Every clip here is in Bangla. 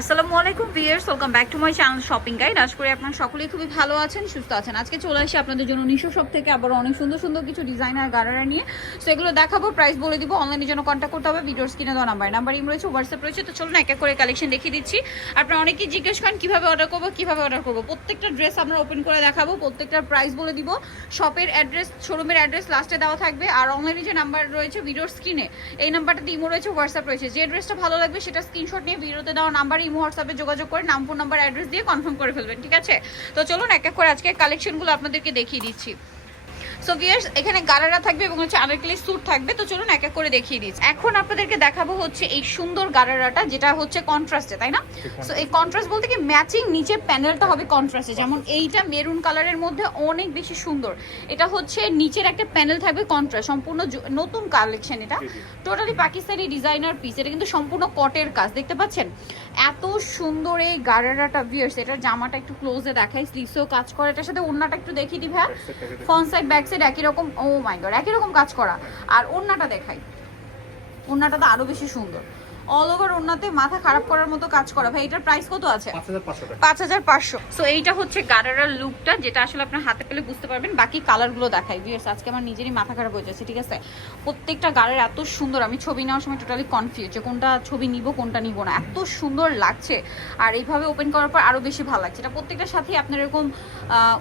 আসসালামু আলাইকুম viewers, welcome back to my channel shopping guide. আশা করি আপনারা সকলেই খুবই ভালো আছেন, সুস্থ আছেন। আজকে চলে আসি আপনাদের জন্য নিশো শপ থেকে আবার অনেক সুন্দর সুন্দর কিছু ডিজাইনার গারারা নিয়ে। সো এগুলো দেখাবো, প্রাইস বলে দিব। অনলাইনের জন্য কন্ট্যাক্ট করতে হবে, ভিডিওর স্ক্রিনে দেওয়া নাম্বার ইম রয়েছে, হোয়াটসঅ্যাপ রয়েছে। তো চলুন এক এক করে কালেকশন দেখিয়ে দিচ্ছি। আপনারা অনেকেই জিজ্ঞেস করেন কীভাবে অর্ডার করবো। প্রত্যেকটা ড্রেস আমরা ওপেন করে দেখাবো, প্রত্যেকটার প্রাইস বলে দিব। শপের অ্যাড্রেস, শোরুমের অ্যাড্রেস লাস্টে দেওয়া থাকবে। আর অনলাইনে যে নাম্বার রয়েছে ভিডিওর স্ক্রিনে, এই নাম্বারটাতে ইমো রয়েছে, হোয়াটসঅ্যাপ রয়েছে। যে ড্রেসটা ভালো লাগবে সেটা স্ক্রিনশট নিয়ে ভিডিওতে দেওয়া নাম্বার ইমো হোয়াটসঅ্যাপে যোগাযোগ করে নাম, ফোন নাম্বার, অ্যাড্রেস দিয়ে কনফার্ম করে ফেলবেন, ঠিক আছে? তো চলুন এক এক করে আজকে কালেকশনগুলো আপনাদেরকে দেখিয়ে দিচ্ছি। সো ভিউয়ার্স, এখানে গারারা থাকবে এবং হচ্ছে আনারকলি স্যুট থাকবে। তো চলুন এক এক করে দেখিয়ে দিচ্ছি। এখন আপনাদেরকে দেখাবো হচ্ছে এই সুন্দর গারারাটা, যেটা হচ্ছে কন্ট্রাস্টে, তাই না? সো এই কন্ট্রাস্ট বলতে কি ম্যাচিং নিচের প্যানেলটা হবে কন্ট্রাস্টে। যেমন এইটা মেরুন কালারের মধ্যে অনেক বেশি সুন্দর। এটা হচ্ছে নিচের একটা প্যানেল থাকবে কন্ট্রাস্ট, সম্পূর্ণ নতুন কালেকশন। এটা টোটালি পাকিস্তানি ডিজাইনার পিস। এটা কিন্তু সম্পূর্ণ কটের কাজ, দেখতে পাচ্ছেন এত সুন্দর এই গারারাটা। ভিউয়ার্স, এটার জামাটা একটু ক্লোজে দেখাই, স্লিভসেও কাজ করে। এটার সাথে ওড়নাটা একটু দেখিয়ে দিই ভাই। ফ্রন্ট সাইড ব্যাক সাইড একই রকম, ও মাই গড, একই রকম কাজ করা। আর ওড়নাটা দেখাই, ওড়নাটা তো আরো বেশি সুন্দর। অল ওভার ওড়নাতে মাথা খারাপ করার মতো কাজ করা। ভাই এটার প্রাইস কত আছে? 5500। সো এইটা হচ্ছে গারারার লুকটা, যেটা আসলে আপনার হাতে পেলে বুঝতে পারবেন। বাকি কালারগুলো দেখাই ভিউয়ার্স, আজকে আমার নিজেরই মাথা খারাপ হয়ে যাচ্ছে, ঠিক আছে? প্রত্যেকটা গারের এত সুন্দর, আমি ছবি নেওয়ার সময় টোটালি কনফিউজ যে কোনটা ছবি নিব কোনটা নিব না, এত সুন্দর লাগছে। আর এইভাবে ওপেন করার পর আরো বেশি ভালো লাগছে। এটা প্রত্যেকটার সাথে আপনার এরকম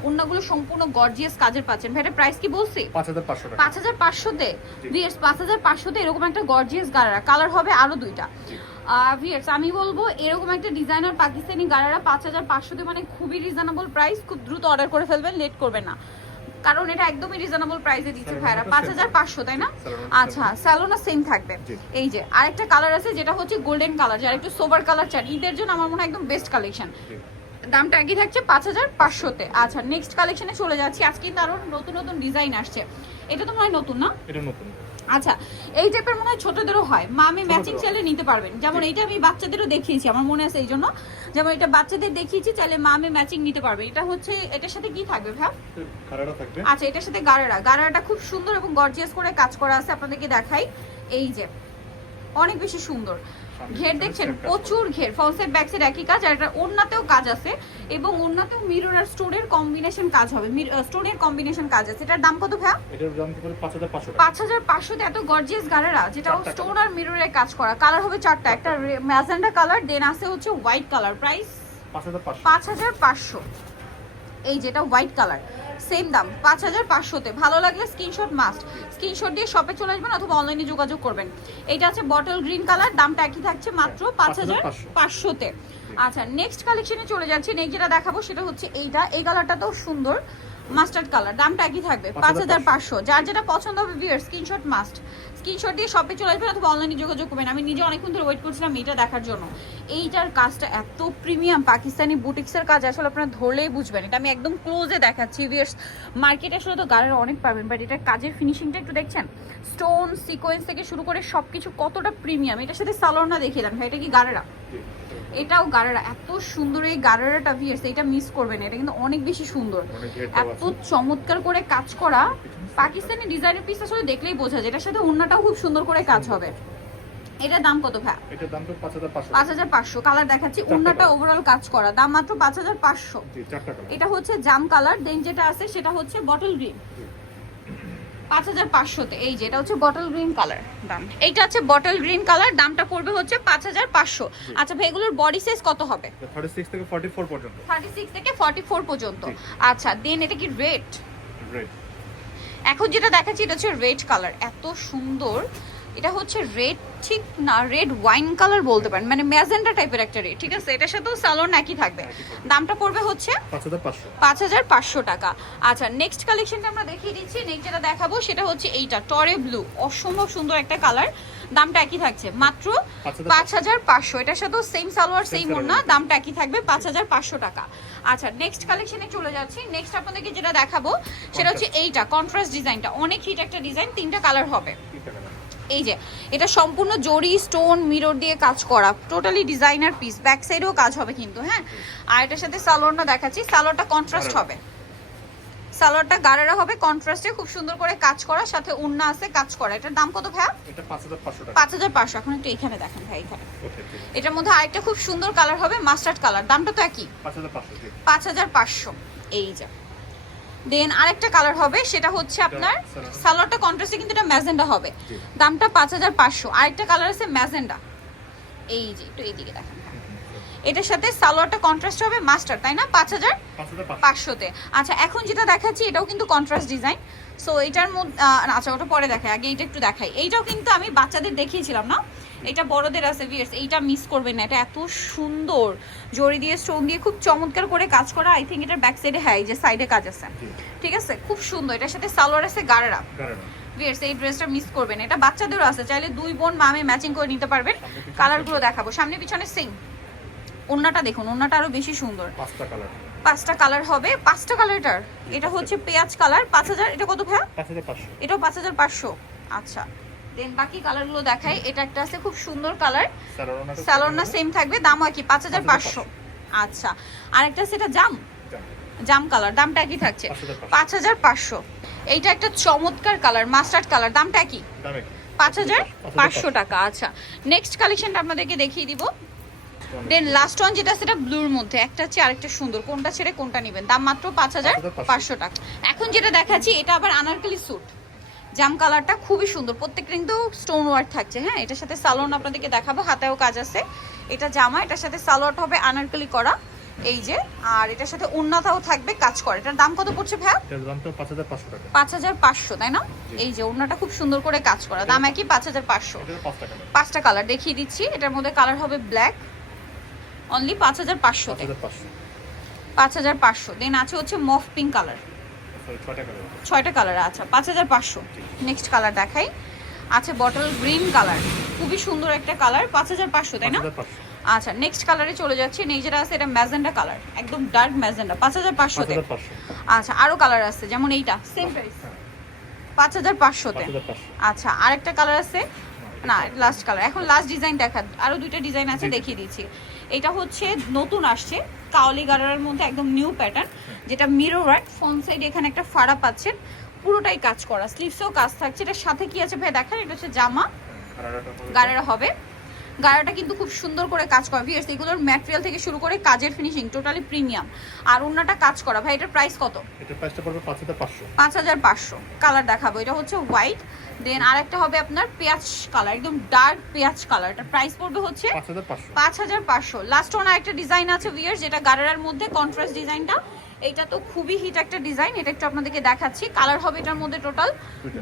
ওড়নাগুলো সম্পূর্ণ গর্জিয়াস কাজের পাচ্ছেন। ভাই এটার প্রাইস কি বলছি? 5500-তে। ভিউয়ার্স 5500-তে এরকম একটা গর্জিয়াস গারারা। কালার হবে আরো দুইটা। ভিউয়ার্স আমি বলবো এরকম একটা ডিজাইনার পাকিস্তানি গারারা 5500-তে মানে খুবই রিজনেবল প্রাইস। খুব দ্রুত অর্ডার করে ফেলবেন, লেট করবেন না, কারণ এটা একদমই রিজনেবল প্রাইসে দিচ্ছে ভাইরা। 5500, তাই না? আচ্ছা, স্যালোনা সেম থাকবে। এই যে আরেকটা কালার আছে, যেটা হচ্ছে গোল্ডেন কালার, যারা একটু সোবার কালার চান ঈদের জন্য, আমার মনে হয় একদম বেস্ট কালেকশন। দামটা একই থাকছে 5500-তে। আচ্ছা, নেক্সট কালেকশনে চলে যাচ্ছি। আজকে কিন্তু আরো নতুন নতুন ডিজাইন আসছে। এটা তো মনে হয় নতুন না? এটা নতুন। আচ্ছা, এই টাইপের মনে হয় ছোটদেরও হয়, মামি ম্যাচিং চাইলে নিতে পারবেন। যেমন এইটা আমি বাচ্চাদেরও দেখিয়েছি, আমার মনে আছে এই জন্য। যেমন এটা বাচ্চাদের দেখিয়েছি, চাইলে মামি ম্যাচিং নিতে পারবে। এটা হচ্ছে, এটার সাথে কি থাকবে ভাই? গারারা থাকবে। আচ্ছা, এটার সাথে গারারাটা খুব সুন্দর এবং গর্জিয়াস করে কাজ করা আছে। আপনাদেরকে দেখাই, এই যে অনেক বেশি সুন্দর ঘের দেখছেন, প্রচুর ঘের। ফ্রন্ট সাইড ব্যাক সাইড একই কাজ। আর এটা ওড়নাতেও কাজ আছে, এবং ওড়নাতেও মিরর আর স্টোনের কম্বিনেশন কাজ হবে, স্টোনের কম্বিনেশন কাজ আছে। এটার দাম কত ভাই? এটার দাম পড়বে 5500 টাকা। 5500-তে এত গর্জিয়াস গারারা, যেটা স্টোন আর মিররের কাজ করা। কালার হবে চারটা, একটা ম্যাজেন্ডা কালার, দেন আছে হচ্ছে হোয়াইট কালার। প্রাইস 5500। এই যেটা হোয়াইট কালার, সেম দাম 5500-তে। ভালো লাগলে স্ক্রিনশট মাস্ট, স্ক্রিনশট দিয়ে শপে চলে আসবেন অথবা অনলাইনে যোগাযোগ করবেন। এটা আছে বটল গ্রিন কালার, দামটা একই থাকছে মাত্র 5500-তে। আচ্ছা, নেক্সট কালেকশনে চলে যাচ্ছি। নেক্সট যেটা দেখাবো সেটা হচ্ছে এইটা, এই কালারটাও সুন্দর, মাস্টার্ড কালার। দামটা একই থাকবে 5500। যার যেটা পছন্দ হবে ভিউয়ার স্ক্রিনশট মাস্ট, স্ক্রিনশট দিয়ে শপে চলে আসবেন অথবা অনলাইনে যোগাযোগ করবেন। আমি নিজে অনেকক্ষণ ধরে ওয়েট করছিলাম এইটা দেখার জন্য। এইটার কাজটা এত প্রিমিয়াম, পাকিস্তানি বুটিক্সের কাজ, আসলে আপনারা ধরলেই বুঝবেন। এটা আমি একদম ক্লোজে দেখাচ্ছি ভিউয়ার্স। মার্কেটে আসলে তো গাড়ির অনেক পাবেন, বাট এটার কাজের ফিনিশিংটা একটু দেখছেন, স্টোন সিকোয়েন্স থেকে শুরু করে সবকিছু কতটা প্রিমিয়াম। এটার সাথে সালোয়ারটা দেখিয়ে দেন ভাই, এটা কি গাড়েরা? এটাও গারারা। এত সুন্দর এই গারারাটা ভিউয়ার্স, এটা মিস করবেন না, এটা কিন্তু অনেক বেশি সুন্দর, এত চমৎকার করে কাজ করা। পাকিস্তানি ডিজাইনের পিস আসলে দেখলেই বোঝা যায়। এটার সাথে ওড়নাটাও খুব সুন্দর করে কাজ হবে। এটার দাম কত ভাই? এটার দাম তো 5500। 5500। কালার দেখাচ্ছি, ওড়নাটা ওভারঅল কাজ করা, দাম মাত্র 5500। জি, চারটা কালার। এটা হচ্ছে জাম কালার, দেন যেটা আছে সেটা হচ্ছে বটল গ্রিন। 5500-তে। এই যে এটা হচ্ছে বটল গ্রিন কালার, দাম এইটা আছে বটল গ্রিন কালার, দামটা পড়বে হচ্ছে 5500। আচ্ছা ভাই, এগুলোর বডি সাইজ কত হবে? 36 থেকে 44 পর্যন্ত। 36 থেকে 44 পর্যন্ত। আচ্ছা, দেন এটা কি রেড? রেড। এখন যেটা দেখাচ্ছি এটা হচ্ছে রেড কালার, এত সুন্দর। এটা হচ্ছে রেড ঠিক না, রেড ওয়াইন কালার বলতে পারেন, মানে ম্যাজেন্টা টাইপের একটা রেড, ঠিক আছে? এটার সাথেও সালোয়ার একই থাকবে। দামটা পড়বে হচ্ছে 5500 টাকা। আচ্ছা, নেক্সট কালেকশনটা আমরা দেখিয়ে দিচ্ছি। নেক্সট যেটা দেখাবো সেটা হচ্ছে এইটা, টরে ব্লু, অসম্ভব সুন্দর একটা কালার। দামটা একই থাকছে মাত্র 5500। এটার সাথেও সেম সালোয়ার সেম ওড়না, দামটা একই থাকবে 5500 টাকা। আচ্ছা, নেক্সট কালেকশনে চলে যাচ্ছি। নেক্সট আপনাদেরকে যেটা দেখাবো সেটা হচ্ছে এইটা, কন্ট্রাস্ট ডিজাইনটা অনেক হিট একটা ডিজাইন, তিনটা কালার হবে। এই যে এটা সম্পূর্ণ জরি স্টোন মিরর দিয়ে কাজ করা, টোটালি ডিজাইনার পিস। ব্যাক সাইডেও কাজ হবে কিন্তু, হ্যাঁ। আর এটার সাথে সালোয়ারটা দেখাচ্ছি, সালোয়ারটা কন্ট্রাস্ট হবে, সালোয়ারটা গাড়ারা হবে কন্ট্রাস্টে, খুব সুন্দর করে কাজ করা, সাথে ওড়না আছে কাজ করা। এটার দাম কত ভাইয়া? এটা 5500 টাকা। 5500। এখন একটু এখানে দেখেন ভাই, এখানে ওকে ঠিক আছে। এটার মধ্যে আরেকটা খুব সুন্দর কালার হবে মাস্টার্ড কালার, দামটা তো একই 5500 জি। 5500। এই যে দেন আরেকটা কালার হবে, সেটা হচ্ছে আপনার সালোয়ারটা কন্ট্রাস্টে, কিন্তু এটা ম্যাজেন্ডা হবে, জি। দামটা 5500। আরেকটা কালার আছে ম্যাজেন্ডা, এই যে একটু এইদিকে দেখেন, এটার সাথে সালোয়ারটা কন্ট্রাস্ট হবে মাস্টার, তাই না? 5500 তে। আচ্ছা এখন যেটা দেখাচ্ছি এটাও কিন্তু কন্ট্রাস্ট ডিজাইন। সো এটার মধ্যে আচ্ছা ওটা পরে দেখাই, আগে এটা একটু দেখাই। এইটাও কিন্তু আমি বাচ্চাদের দেখিয়েছিলাম না, এটা বড়দের আছে ভিউয়ার্স, এইটা মিস করবেন না। এটা এত সুন্দর জড়ি দিয়ে স্টোন দিয়ে খুব চমৎকার করে কাজ করা। আই থিঙ্ক এটার ব্যাক সাইডে, হ্যাঁ এই যে সাইডে কাজ আছে, ঠিক আছে, খুব সুন্দর। এটার সাথে সালোয়ার আছে গাড়ারা। ভিউয়ার্স এই ড্রেসটা মিস করবেন, এটা বাচ্চাদেরও আছে, চাইলে দুই বোন মামে ম্যাচিং করে নিতে পারবেন। কালারগুলো দেখাবো, সামনে পিছনে সেম। ওন্নাটা দেখুন, ওন্নাটা আরো বেশি সুন্দর। 5টা কালার হবে, 5টা কালারটার। এটা হচ্ছে পেঁয়াজ কালার 5000। এটা কত ভাইয়া? 5500। এটাও 5500। আচ্ছা দেন বাকি কালারগুলো দেখাই। এটা একটা আছে খুব সুন্দর কালার, সালোয়ারটা সেম থাকবে, দামও কি 5500। আচ্ছা আরেকটা সেটা জাম কালার, দামটা একই থাকছে 5500। এইটা একটা চমৎকার কালার মাস্টার্ড কালার, দামটা একই 5500 টাকা। আচ্ছা নেক্সট কালেকশনটা আপনাদেরকে দেখিয়ে দিব। দেন লাস্ট ওয়ান যেটা সেটা ব্লুর মধ্যে, একটা হচ্ছে আরেকটা সুন্দর, কোনটা ছেড়ে কোনটা নেবেন, দাম মাত্র 5500 টাকা। এখন যেটা দেখাচ্ছি এটা আবার আনারকলি স্যুট, জাম কালারটা খুবই সুন্দর, প্রত্যেকটা কিন্তু স্টোন ওয়ার্ক থাকছে। হ্যাঁ এটার সাথে সালোয়ার আপনাদেরকে দেখাবো, হাতেও কাজ আছে। এটা জামা, এটার সাথে সালোয়ারটা হবে আনারকলি করা, এই যে, আর এটার সাথে ওড়নাটাও থাকবে কাজ করে। এটার দাম কত পড়ছে ভাইয়া? এটার দাম তো 5500 টাকা। 5500 তাই না? এই যে ওড়নাটা খুব সুন্দর করে কাজ করা, দাম একই 5500। এটার 5টা কালার। 5টা কালার দেখিয়ে দিচ্ছি। এটার মধ্যে কালার হবে ব্ল্যাক, অনলি 5500 তে। 5500। দেন আছে হচ্ছে মফ পিঙ্ক কালার, 6টা কালার। আচ্ছা 5500। নেক্সট কালার দেখাই, আছে বটল গ্রিন কালার, খুবই সুন্দর একটা কালার, 5500 তাই না? আচ্ছা নেক্সট কালারে চলে যাচ্ছি। এই যেটা আছে এটা ম্যাজেন্ডা কালার, একদম ডার্ক ম্যাজেন্ডা, 5500 তে। আচ্ছা আরো কালার আছে, যেমন এইটা সেম প্রাইস 5500 তে। আচ্ছা আরেকটা কালার আছে, না লাস্ট কালার। এখন লাস্ট ডিজাইন দেখা, আরো দুইটা ডিজাইন আছে দেখিয়ে দিচ্ছি। এটা হচ্ছে নতুন আসছে কাওয়ালি গারার মধ্যে, একদম নিউ প্যাটার্ন, যেটা মিরর ওয়ার্ক, ফ্রন্ট সাইডে এখানে একটা ফাড়া পাচ্ছেন, পুরোটাই কাজ করা, স্লিভসেও কাজ থাকছে। এটার সাথে কি আছে ভাই দেখেন, এটা হচ্ছে জামা, গারারা হবে। গারাটা কিন্তু খুব সুন্দর করে কাজ করা ভিউয়ার্স, এগুলোর ম্যাটেরিয়াল থেকে শুরু করে কাজের ফিনিশিং টোটালি প্রিমিয়াম। আর ওন্নাটা কাজ করা। ভাই এটার প্রাইস কত? এটার প্রাইসটা পড়বে 5500। 5500। কালার দেখাবো, এটা হচ্ছে হোয়াইট, দেন আরেকটা হবে আপনার পেঁয়াজ কালার, একদম ডার্ক পেঁয়াজ কালার। এটার প্রাইস পড়বে হচ্ছে 5500। লাস্ট ওয়ান আরেকটা ডিজাইন আছে ভিউয়ার্স, যেটা গারারার মধ্যে কন্ট্রাস্ট ডিজাইনটা, এটা তো খুবই হিট একটা ডিজাইন। এটা একটু আপনাদেরকে দেখাচ্ছি, কালার হবে এটার মধ্যে টোটাল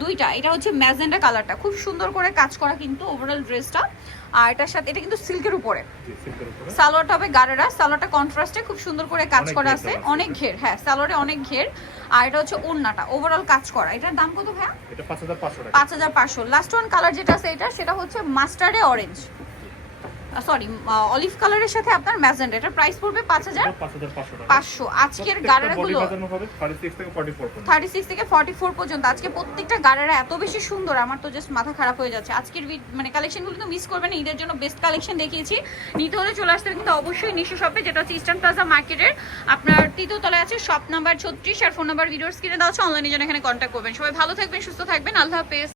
দুইটা। এটা হচ্ছে ম্যাজেন্ডা কালারটা, খুব সুন্দর করে কাজ করা কিন্তু ওভারঅল ড্রেসটা। আর এটার সাথে এটা কিন্তু সিল্কের উপরে, সালোয়ারটা হবে গারারা, সালোয়ারটা কন্ট্রাস্টে খুব সুন্দর করে কাজ করা আছে, অনেক ঘের, হ্যাঁ সালোয়ারে অনেক ঘের। আর এটা হচ্ছে ওড়নাটা ওভারঅল কাজ করা। এটার দাম কত ভাইয়া? এটা 5500 টাকা। 5500। লাস্ট ওয়ান কালার যেটা আছে এটা, সেটা হচ্ছে মাস্টার্ডে অরেঞ্জ, সরি অলিভ কালারের সাথে আপনার ম্যাজেন্ডা। এটার প্রাইস পড়বে 5500। আজকের গারারাগুলো 36 থেকে 44 পর্যন্ত। আজকে প্রত্যেকটা গারারা এত বেশি সুন্দর, আমার তো জাস্ট মাথা খারাপ হয়ে যাচ্ছে। আজকের মানে কালেকশনগুলো তো মিস করবেন না, ঈদের জন্য বেস্ট কালেকশন দেখিয়েছি। নিতে হলে চলে আসতে কিন্তু অবশ্যই নিশো শপে, যেটা হচ্ছে ইস্টার্ন প্লাজা মার্কেটের আপনার 3য় তলায় আছে, শপ নাম্বার 36। আর ফোন নাম্বার ভিডিওর স্ক্রিনে দেওয়া আছে, অনলাইনে জন্য এখানে কন্ট্যাক্ট করবেন। সবাই ভালো থাকবেন, সুস্থ থাকবেন, আল্লাহ হাফেজ।